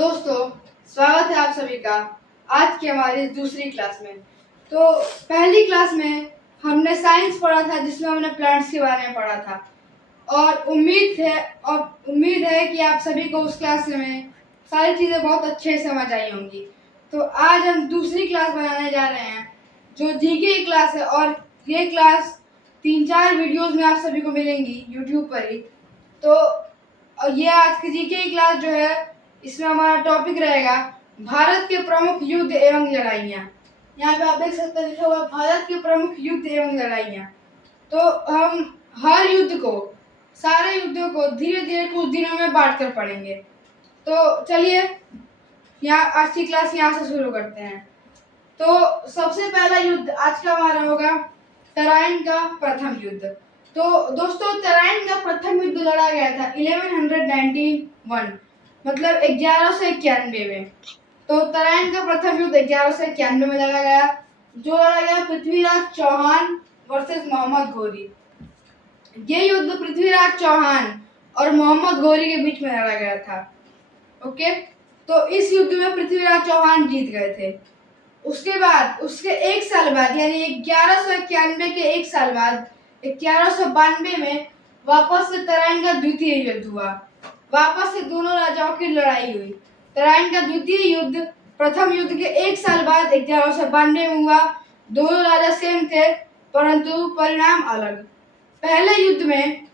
दोस्तों, स्वागत है आप सभी का आज की हमारी दूसरी क्लास में। तो पहली क्लास में हमने साइंस पढ़ा था, जिसमें हमने प्लांट्स के बारे में पढ़ा था और उम्मीद है कि आप सभी को उस क्लास में सारी चीज़ें बहुत अच्छे से समझ आई होंगी। तो आज हम दूसरी क्लास बनाने जा रहे हैं, जो जीके की क्लास है, और ये क्लास 3-4 वीडियोज़ में आप सभी को मिलेंगी यूट्यूब पर ही। तो ये आज की जीके की क्लास जो है, इसमें हमारा टॉपिक रहेगा भारत के प्रमुख युद्ध एवं लड़ाइयाँ। यहाँ पे आप देख सकते हैं लिखा हुआ भारत के प्रमुख युद्ध एवं लड़ाइयाँ। तो हम हर युद्ध को, सारे युद्धों को धीरे धीरे कुछ दिनों में बांट कर पढ़ेंगे। तो चलिए यहाँ आज की क्लास यहाँ से शुरू करते हैं। तो सबसे पहला युद्ध आज का हमारा होगा तराइन का प्रथम युद्ध। तो दोस्तों, तराइन का प्रथम युद्ध लड़ा गया था 1191, मतलब 1191 में। तो तराइन का प्रथम युद्ध 1191 में लड़ा गया, जो लड़ा गया पृथ्वीराज चौहान वर्सेस मोहम्मद घोरी। ये युद्ध पृथ्वीराज चौहान और मोहम्मद घोरी के बीच में लड़ा गया था। ओके, तो इस युद्ध में पृथ्वीराज चौहान जीत गए थे। उसके बाद उसके एक साल बाद, यानी 1191 के एक साल बाद 1192 में वापस से तराइन का द्वितीय युद्ध हुआ। वापस से दोनों राजाओं की लड़ाई हुई। तराइन का द्वितीय युद्ध प्रथम युद्ध के एक साल बाद 1192 में हुआ। दोनों राजा सेम थे, परंतु परिणाम अलग। पहले युद्ध में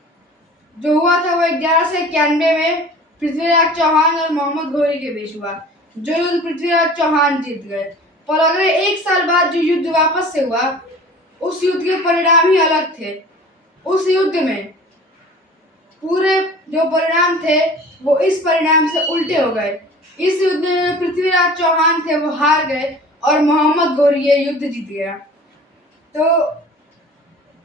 जो हुआ था वो 1191 में पृथ्वीराज चौहान और मोहम्मद घोरी के बीच हुआ, जो युद्ध पृथ्वीराज चौहान जीत गए। पर अगले एक साल बाद जो युद्ध वापस से हुआ, उस युद्ध के परिणाम ही अलग थे। उस युद्ध में पूरे जो परिणाम थे वो इस परिणाम से उल्टे हो गए। इस युद्ध में पृथ्वीराज चौहान थे वो हार गए और मोहम्मद घोरी ये युद्ध जीत गया। तो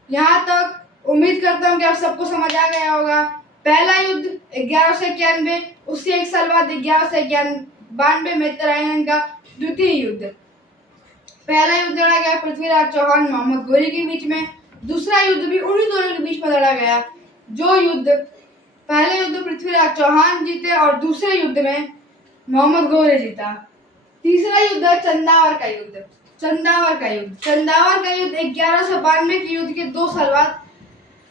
यहाँ तक उम्मीद करता हूँ कि आप सबको समझ आ गया होगा। पहला युद्ध 1191, उससे एक साल बाद 1192 में तराइन का द्वितीय युद्ध। पहला युद्ध लड़ा गया पृथ्वीराज चौहान मोहम्मद घोरी के बीच में। दूसरा युद्ध भी उन्हीं दोनों के बीच में लड़ा गया। जो युद्ध पहले युद्ध पृथ्वीराज चौहान जीते और दूसरे युद्ध में मोहम्मद घोरी जीता। तीसरा युद्ध है चंदावर का युद्ध। चंदावर का युद्ध 1192 के युद्ध के 2 साल बाद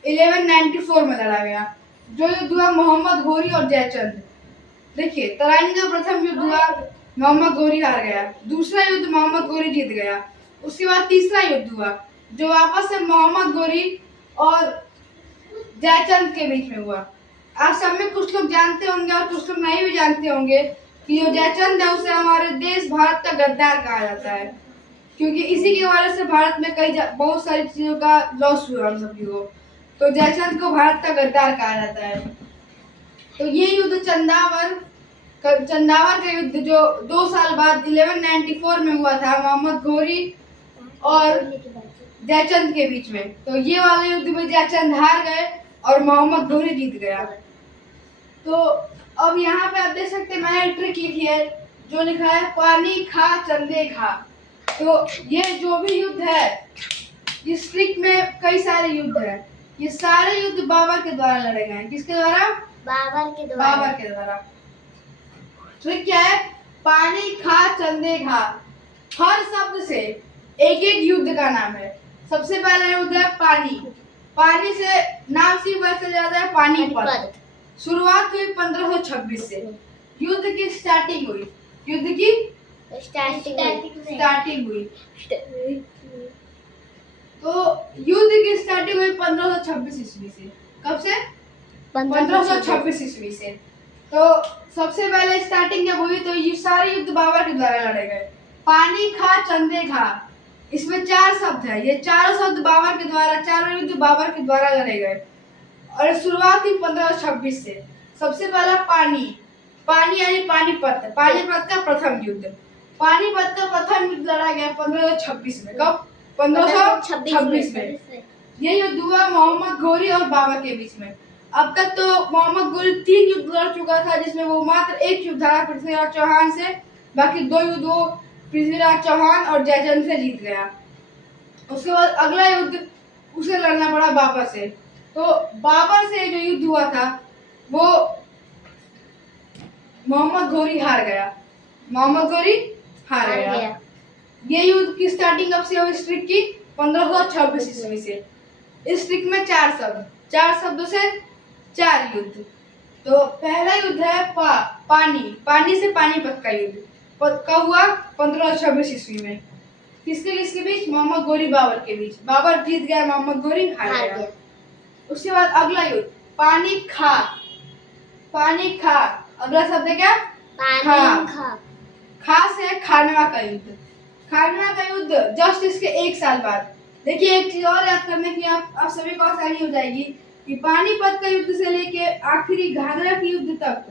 1194 में लड़ा गया। जो युद्ध हुआ मोहम्मद घोरी और जयचंद। देखिए, तराइन का प्रथम युद्ध हुआ, मोहम्मद घोरी हार गया। दूसरा युद्ध मोहम्मद घोरी जीत गया। उसके बाद तीसरा युद्ध हुआ, जो वापस से मोहम्मद घोरी और जयचंद के बीच में हुआ। आप सब में कुछ लोग जानते होंगे और कुछ लोग नहीं भी जानते होंगे कि जो जयचंद है उसे हमारे देश भारत का गद्दार कहा जाता है, क्योंकि इसी की वजह से भारत में बहुत सारी चीज़ों का लॉस हुआ हम सभी को। तो जयचंद को भारत का गद्दार कहा जाता है। तो ये युद्ध चंदावर का युद्ध जो 2 साल बाद 1194 में हुआ था, मोहम्मद घोरी और जयचंद के बीच में। तो ये वाले युद्ध में जयचंद हार गए और मोहम्मद घोरी जीत गया। तो अब यहाँ पे आप देख सकते हैं, मैंने ट्रिक लिखी है जो लिखा है पानी खा चंदे खा। तो ये जो भी युद्ध है, इस ट्रिक में कई सारे युद्ध है। ये सारे युद्ध बाबर के द्वारा लड़े गए हैं। किसके द्वारा? बाबर के द्वारा। ट्रिक क्या है? पानी खा चंदे खा। हर शब्द से एक एक युद्ध का नाम है। सबसे पहला युद्ध है पानी। पानी से नाम से पता चल जाता है पानीपत। शुरुआत हुई 1526 से। युद्ध की स्टार्टिंग हुई। तो युद्ध की स्टार्टिंग हुई 1526 ईस्वी से। कब से? 1526 ईस्वी से। तो सबसे पहले स्टार्टिंग जब हुई तो ये सारे युद्ध बाबर के द्वारा लड़े गए। पानी खा चंदे खा, इसमें 4 शब्द है। ये चारों शब्द बाबर के द्वारा, चारों युद्ध बाबर के द्वारा लड़े गए और शुरुआत हुई 1526 से। सबसे पहला पानी यानी पानीपत का प्रथम युद्ध। पानीपत का प्रथम युद्ध लड़ा गया 1526 में। कब? 1526 में। ये युद्ध हुआ मोहम्मद घोरी और बाबर के बीच में। अब तक तो मोहम्मद घोरी 3 युद्ध लड़ चुका था, जिसमें वो मात्र एक युद्ध हारा पृथ्वीराज चौहान से। बाकी 2 युद्ध वो पृथ्वीराज चौहान और जयचंद से जीत गया। उसके बाद अगला युद्ध उसे लड़ना पड़ा बाबर से। तो बाबर से जो युद्ध हुआ था वो मोहम्मद घोरी हार गया। मोहम्मद घोरी हार गया। ये युद्ध की स्टार्टिंग कब से हुई इस ट्रिक की? 1526 ईस्वी से। इस ट्रिक में चार शब्दों से 4 युद्ध। तो पहला युद्ध है पानी से पानीपत का युद्ध। कब हुआ? 1526 ईस्वी में। किसके बीच? मोहम्मद घोरी बाबर के बीच। बाबर जीत गया, मोहम्मद घोरी हार गया। उसके बाद अगला युद्ध पानी खा। अगला शब्द है क्या? खा से खानवा का युद्ध। खानवा का युद्ध जस्ट इसके 1 साल बाद। देखिए एक चीज और याद करने की आप सभी को आसानी हो जाएगी कि पानीपत का युद्ध से लेके आखिरी घाघरा के युद्ध तक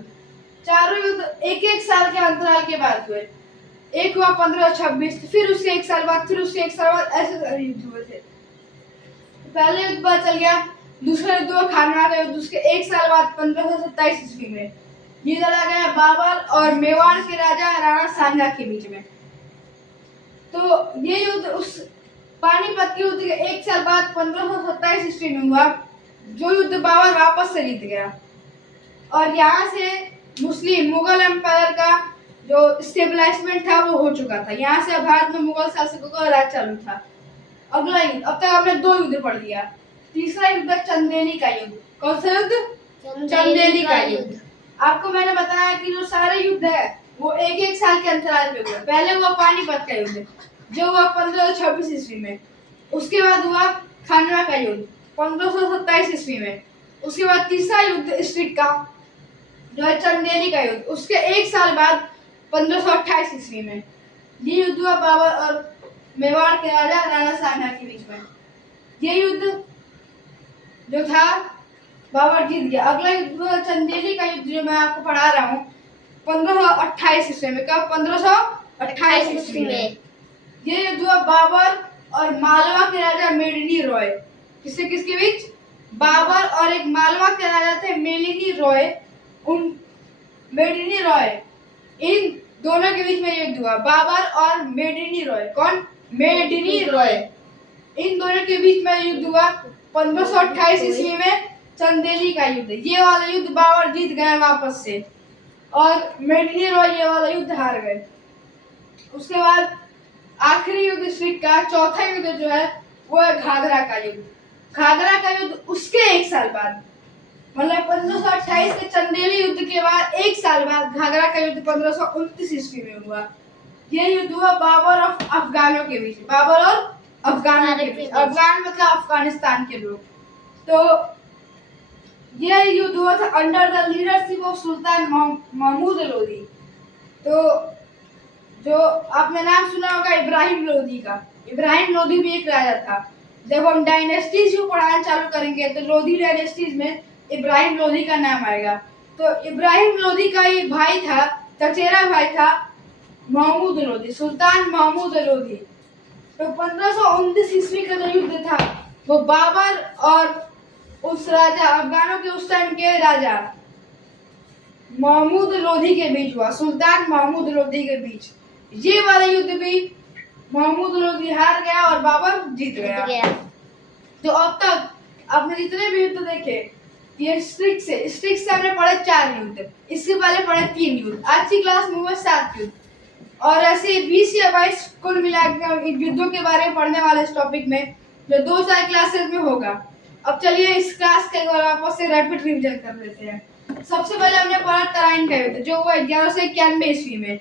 चारों युद्ध 1-1 साल के अंतराल के बाद हुए। एक हुआ 1526, फिर उसके 1 साल बाद, फिर उसके 1 साल बाद, ऐसे सारे युद्ध हुए थे। पहले युद्ध बाद चल गया, दूसरा युद्ध हुआ खानवा का युद्ध, उसके 1 साल बाद 1527 ईस्वी में ये लड़ा गया बाबर और मेवाड़ के राजा राणा सांगा के बीच में। तो ये युद्ध उस पानीपत के युद्ध के 1 साल बाद 1527 ईस्वी में हुआ, जो युद्ध बाबर वापस से जीत गया और यहाँ से मुगल एम्पायर का जो स्टेबलाइजमेंट था वो हो चुका था। यहाँ से भारत में मुगल शासकों का राज चालू था। अगला युद्ध, अब तक आपने 2 युद्ध पढ़ लिया। तीसरा युद्ध चंदेली का युद्ध। कौन सा युद्ध? चंदेली का युद्ध। आपको मैंने बताया कि जो सारे युद्ध है वो 1-1 साल के अंतराल पे हुए। पहले हुआ पानीपत का युद्ध जो हुआ 1526 ईस्वी में। उसके बाद हुआ खानवा का युद्ध 1527 ईस्वी में। उसके बाद तीसरा युद्ध इस ट्रिक का जो है चंदेली का युद्ध, उसके 1 साल बाद 1528 ईस्वी में। ये युद्ध हुआ बाबर और मेवाड़ के राजा राणा सांगा के बीच में। ये युद्ध जो था बाबर जीत गया। अगला युद्ध हुआ चंदेली का युद्ध जो मैं आपको पढ़ा रहा हूँ 1528 ईस्वी में। कब? 1528 ईस्वी में। ये युद्ध हुआ बाबर और मालवा के राजा मेदिनी रॉय। किसके बीच? बाबर और एक मालवा के राजा थे मेदिनी रॉय। मेदिनी रॉय, इन दोनों के बीच में युद्ध हुआ। बाबर और मेदिनी रॉय। कौन? मेदिनी रॉय। इन दोनों के बीच में युद्ध हुआ 1528 ईस्वी में चंदेली का युद्ध। ये वाला युद्ध बाबर जीत गए वापस से और मेदिनी रॉय ये वाला युद्ध हार गए। उसके बाद आखिरी युद्ध इस ट्रिक का चौथा युद्ध जो है वो है घाघरा का युद्ध। घाघरा का युद्ध उसके 1 साल बाद, मतलब 1528 के चंदेली युद्ध के बाद 1 साल बाद घाघरा का युद्ध 1529 ईस्वी में हुआ। यह युद्ध हुआ बाबर और अफगानों के बीच। बाबर और अफगानों के बीच। अफगान मतलब अफगानिस्तान के लोग। तो यह युद्ध हुआ था under the leadership of sultan Mahmood Lodhi. तो जो आपने नाम सुना होगा इब्राहिम लोधी का। इब्राहिम लोधी भी एक राजा था। जब हम डायनेस्टीज को पढ़ाना चालू करेंगे तो लोधी डायनेस्टीज में इब्राहिम लोधी का नाम आएगा। तो इब्राहिम लोधी का ये भाई था, चचेरा भाई था महमूद लोधी, सुल्तान महमूद लोधी। तो 1529 ईस्वी का जो युद्ध था वो बाबर और उस राजा अफगानों के उस टाइम के राजा महमूद लोधी के बीच हुआ, सुल्तान महमूद लोधी के बीच। ये वाला युद्ध भी महमूद लोधी हार गया और बाबर जीत गया। तो अब तक आपने जितने भी युद्ध देखे ये स्ट्रिक से हमने पढ़े 4 युद्ध, इसके पहले पढ़े 3 युद्ध, आज की क्लास में हुए 7 युद्ध और ऐसे 20 या 22 कुल मिलाकर युद्धों के बारे में पढ़ने वाले इस टॉपिक में जो 2-4 क्लासेस में होगा। अब चलिए इस क्लास का एक बार वापस से रैपिड रिवीजन कर लेते हैं। सबसे पहले हमने पढ़ा तराइन का युद्ध जो हुआ 1191 ईस्वी में।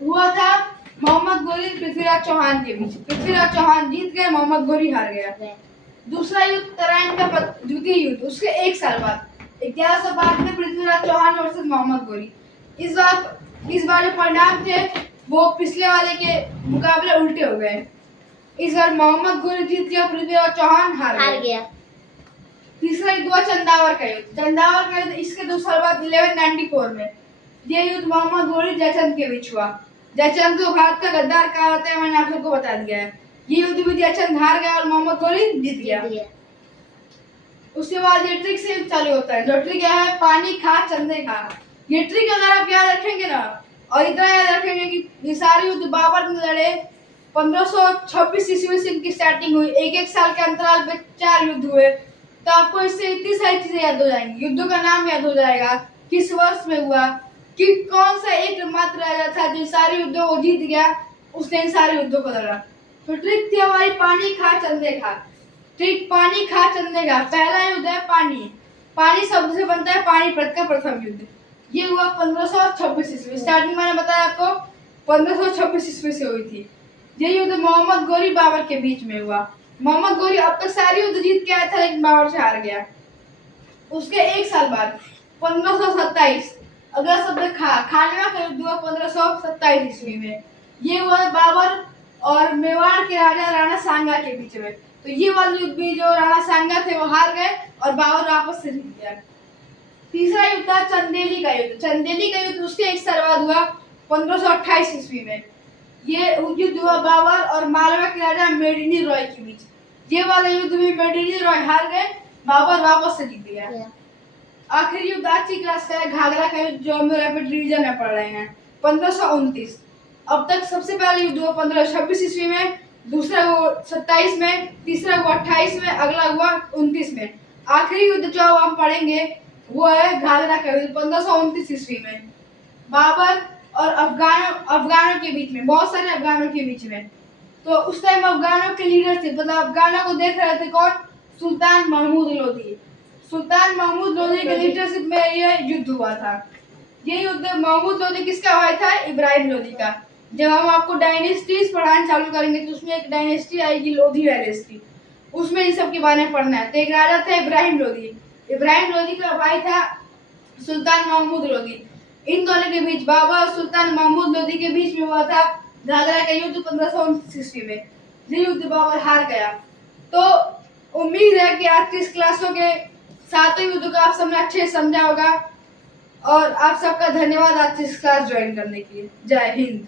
हुआ था मोहम्मद घोरी पृथ्वीराज चौहान के बीच। पृथ्वीराज चौहान जीत गए, मोहम्मद घोरी हार गया। दूसरा युद्ध तराइन का द्वितीय युद्ध, उसके 1 साल बाद 1152 में पृथ्वीराज चौहान वर्सेस मोहम्मद घोरी। इस बार जो परिणाम थे वो पिछले वाले के मुकाबले उल्टे हो गए। इस बार मोहम्मद घोरी जीत गया, पृथ्वीराज चौहान हार गया। तीसरा युद्ध हुआ चंदावर का युद्ध। चंदावर का युद्ध इसके 2 साल बाद 1194 में। यह युद्ध मोहम्मद घोरी जयचंद के बीच हुआ। जयचंद को भारत का गद्दार कहा जाता है, मैंने आप सबको बता दिया है। ये युद्ध भी जयचंद हार गया और मोहम्मद घोरी जीत गया। उसके बाद ये ट्रिक से चालू होता है। जो ट्रिक है पानी खा चंदे खा। ये ट्रिक अगर आप याद रखेंगे ना और इतना याद रखेंगे कि ये सारे युद्ध बाबर ने लड़े 1526 ईस्वी से इनकी स्टार्टिंग हुई, 1-1 साल के अंतराल पे 4 युद्ध हुए, तो आपको इससे इतनी सारी चीजें याद हो जाएंगी। युद्धों का नाम याद हो जाएगा, किस वर्ष में हुआ, कि कौन सा एक मात्र राजा था जो सारे युद्धों को जीत गया, उसने इन सारे युद्धों को लड़ा। तो ट्रिक थी हमारी पानी खा चंदे खा। ट्रिक पानी खा चंदे खा। पहला युद्ध है पानी। पानी शब्द से बनता है पानीपत का प्रथम युद्ध। ये हुआ 1526 ईस्वी। स्टार्टिंग मैंने बताया आपको 1526 ईस्वी से हुई थी। ये युद्ध मोहम्मद गोरी बाबर के बीच में हुआ। मोहम्मद गोरी अब तक सारे युद्ध जीत के आया था, लेकिन बाबर से हार गया। उसके एक साल बाद 1527 अगला शब्द खानवा का युद्ध हुआ 1527 ईस्वी में। ये हुआ बाबर और मेवाड़ के राजा राणा सांगा के बीच में। तो ये वाला युद्ध भी जो राणा सांगा थे वो हार गए और बाबर वापस से जीत गया। तीसरा युद्ध था चंदेली का युद्ध। चंदेली का युद्ध उसके एक साल बाद हुआ 1528 ईस्वी में। ये युद्ध हुआ बाबर और मालवा के राजा मेदिनी रॉय के बीच। ये वाला युद्ध भी मेदिनी रॉय हार गए, बाबर वापस से जीत गया। आखिरी युद्ध आज की क्लास का है घाघरा का युद्ध, जो हम रैपिड रिवीजन में पढ़ रहे हैं। 1529 अब तक सबसे पहला युद्ध हुआ 1526 ईस्वी में, दूसरा हुआ 27 में, तीसरा हुआ 28 में, अगला हुआ 29 में। आखिरी युद्ध जो हम पढ़ेंगे वो है घाघरा का युद्ध 1529 ईस्वी में, बाबर और अफगानों के बीच में, बहुत सारे अफगानों के बीच में। तो उस टाइम अफगानों के लीडर थे, मतलब अफगानों को देख रहे थे कौन? सुल्तान महमूद लोधी। सुल्तान महमूद लोधी के लीडरशिप में यह युद्ध हुआ था। ये युद्ध महमूद लोधी किसका भाई था? इब्राहिम लोधी का। जब हम आपको डायनेस्टीज पढ़ाना चालू करेंगे तो उसमें एक डायनेस्टी आएगी, लोधी डायनेस्टी, उसमें इन सब के बारे में पढ़ना है। तो एक राजा था इब्राहिम लोधी। इब्राहिम लोधी का भाई था सुल्तान महमूद लोधी। इन दोनों के बीच, बाबर और सुल्तान महमूद लोधी के बीच में हुआ था घाघरा का युद्ध 1529 ईस्वी में। ये युद्ध बाबर हार गया। तो उम्मीद है कि आज की इस क्लासों के सातों युद्ध को आप सबने अच्छे से समझा होगा, और आप सबका धन्यवाद आज की इस क्लास ज्वाइन करने के लिए। जय हिंद।